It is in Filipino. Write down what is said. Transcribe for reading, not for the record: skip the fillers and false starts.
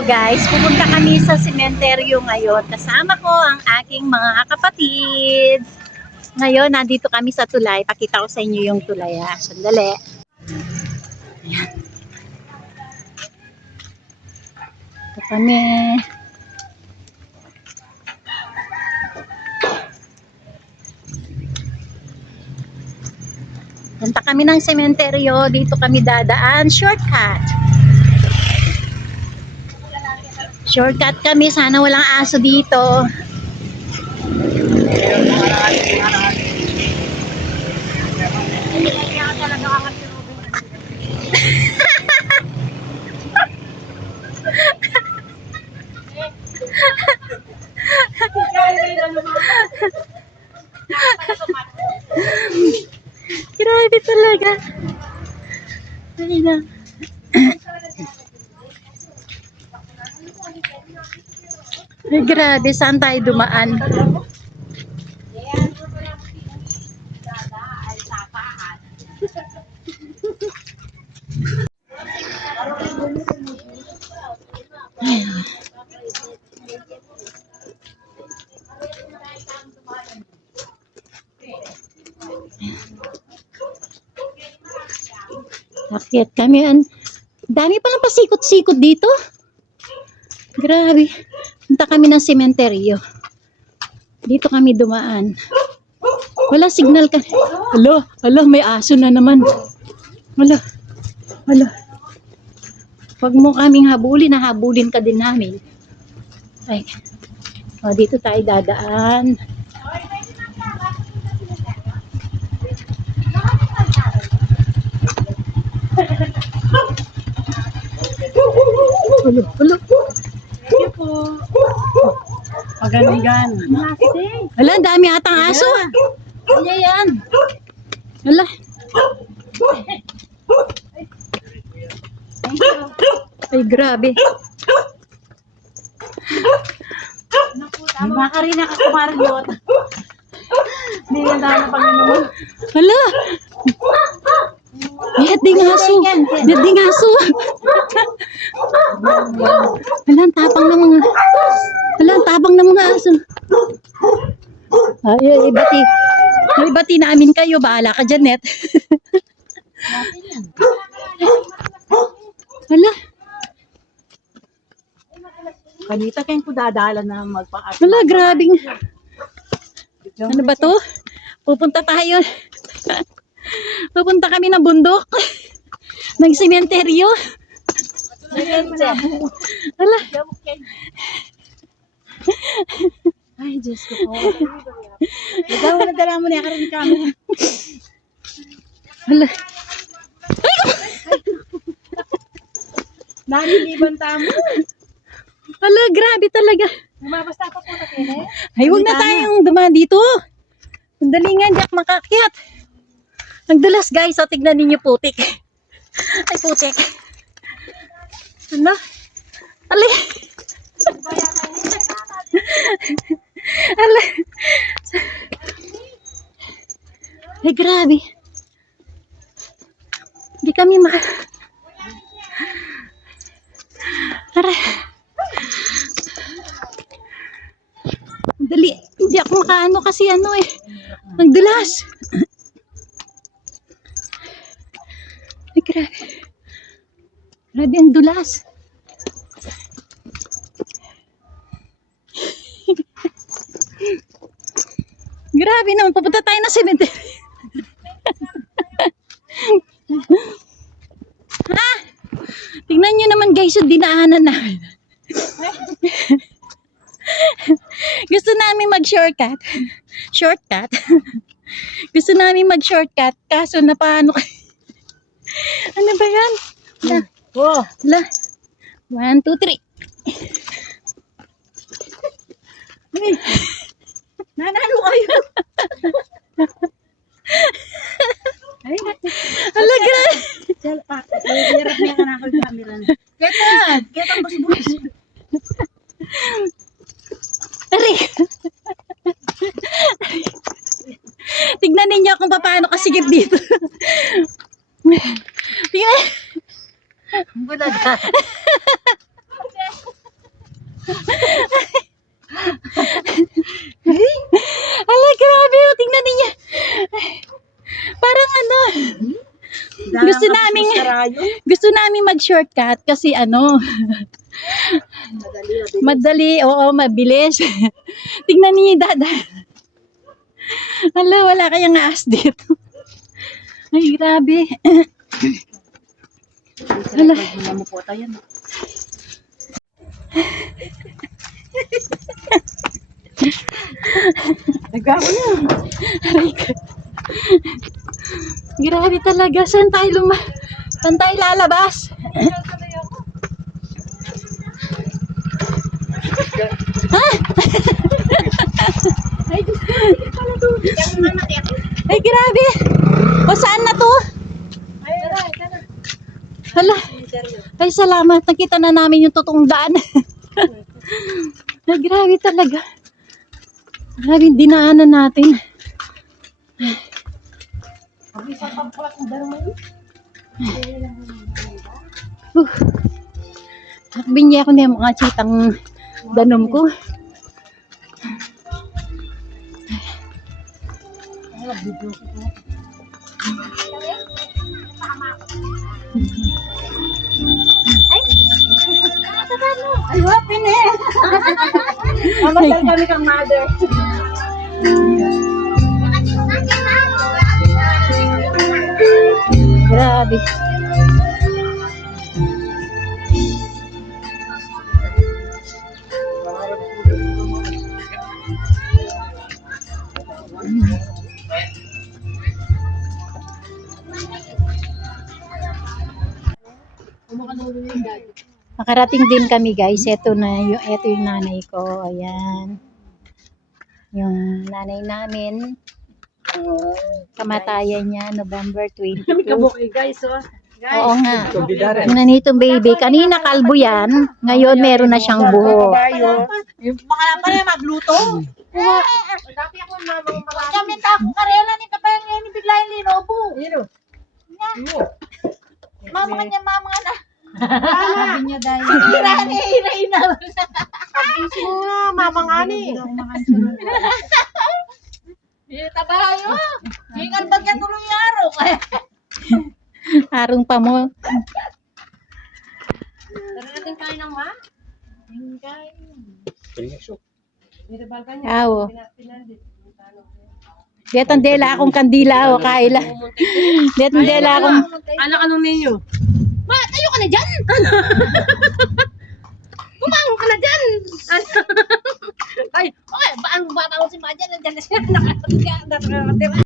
Hello guys, pupunta kami sa sementeryo ngayon. Kasama ko ang aking mga kapatid. Ngayon, nandito kami sa tulay. Pakita ko sa inyo yung tulay ha. Sandali. Ayan. Ito kami. Punta kami ng sementeryo. Dito kami dadaan. Shortcut. Shortcut kami. Sana walang aso dito. Grabe talaga. Ay na. Ay, grabe, saan tayo dumaan? Akyat kami. Dami palang pasikot-sikot dito. Grabe. Punta kami ng sementeryo. Dito kami dumaan. Wala signal ka. Alo, may aso na naman. Alo. Huwag mo kaming habulin, habulin ka din namin. Ay. O, dito tayo dadaan. Alo. Thank you po. Paganigan. Hala, dami atang aso. Ano yan? Hala. Thank you. Ay, grabe. Di ba ka rin nakakumarilot? Hindi na dahil na Panginoon. Hala. Bihat ding aso. Bihat ding aso. Hala, ang tapang ng mga... Hala, ang tapang ng mga aso. Ay, bati namin kayo. Bahala ka, Janet. Hala. Kanita kayong kudadala na magpa-at. Hala, grabing. Ano ba to? Pupunta tayo. Pupunta kami ng bundok. Ng sementeryo. Hala. Ay, Diyos ko po. Ikaw na dala mo niya ka rin kami. Hala. Naliliban tamo. Hala, grabe talaga. Bumabasta pa po na kaya. Ay, huwag na tayong dumaan dito. Sandali nga, Jack, makakyat. Ang dulas, guys. So, tignan ninyo putik. Ay, putik. Hala. Hala. Hala. Ay, grabe. Hindi kami Aray. Dali. Hindi ako makaano kasi ano eh. Ang dulas. Ay, grabe. Grabe ang dulas. Grabe naman. Papunta tayo na cemetery. Ha? Tingnan nyo naman guys yung dinaanan namin. Gusto namin mag-shortcut. Shortcut. Gusto namin mag-shortcut. Kaso na paano ano ba yan? Oh, Hala. 1, 2, 3. hey. Nanalo kayo. Ay, Hala, grabe. hirap niya ka na ako yung camera na. Keta ang bus-bus. Ari. Tignan ninyo kung paano kasigip dito. Tingnan. Bulaga. Ala, grabe. Oh, tingnan niya. Parang ano. Gusto namin mag-shortcut kasi ano. Madali, oo, mabilis. Tingnan niyo yung dada. Hala, wala kayang aas dito. Ay, grabe. Hala. Nagkako na. Aray ko. Grabe talaga. Saan tayo lalabas? Ha? Ay, grabe. O, saan na to? Hala. Ay, salamat. Nakita na namin yung totoong daan. Ay, grabe talaga. Grabe yung dinaanan natin. Nakabingi ako na yung mga chitang danom ko. Ay, happy na eh. Mamasal kami kang mother. Grabe. Nakarating din kami, guys. Ito yung nanay ko. Ayan. Yung nanay namin. Kamatayan niya November 22. Kami kabukay guys, oh. Oo nga. Yung nanitong baby. Kanina kalbo yan. Ngayon meron na siyang buho. Baka pa na magluto. Dati ako mamang marami. Kami tako karela ni kapayang ngayon ni bigla yung linobo. Hiro. Mama kanya mama na. Sabi niya dahil. Hiray na. Sabi nga, mama nga ni. Tabayo. Hingan bagyan tuloy araw. Arong pa mo. Tara natin kain ng ma. Hingay. Awo. Detang dela akong kandila o kaila. Detang dela akong. Anak anong ninyo? Ma, tayo ka na dyan! Bumangon ka na dyan! Ay, okay, baang si Ma dyan? Nandiyan na siya. Nakatira.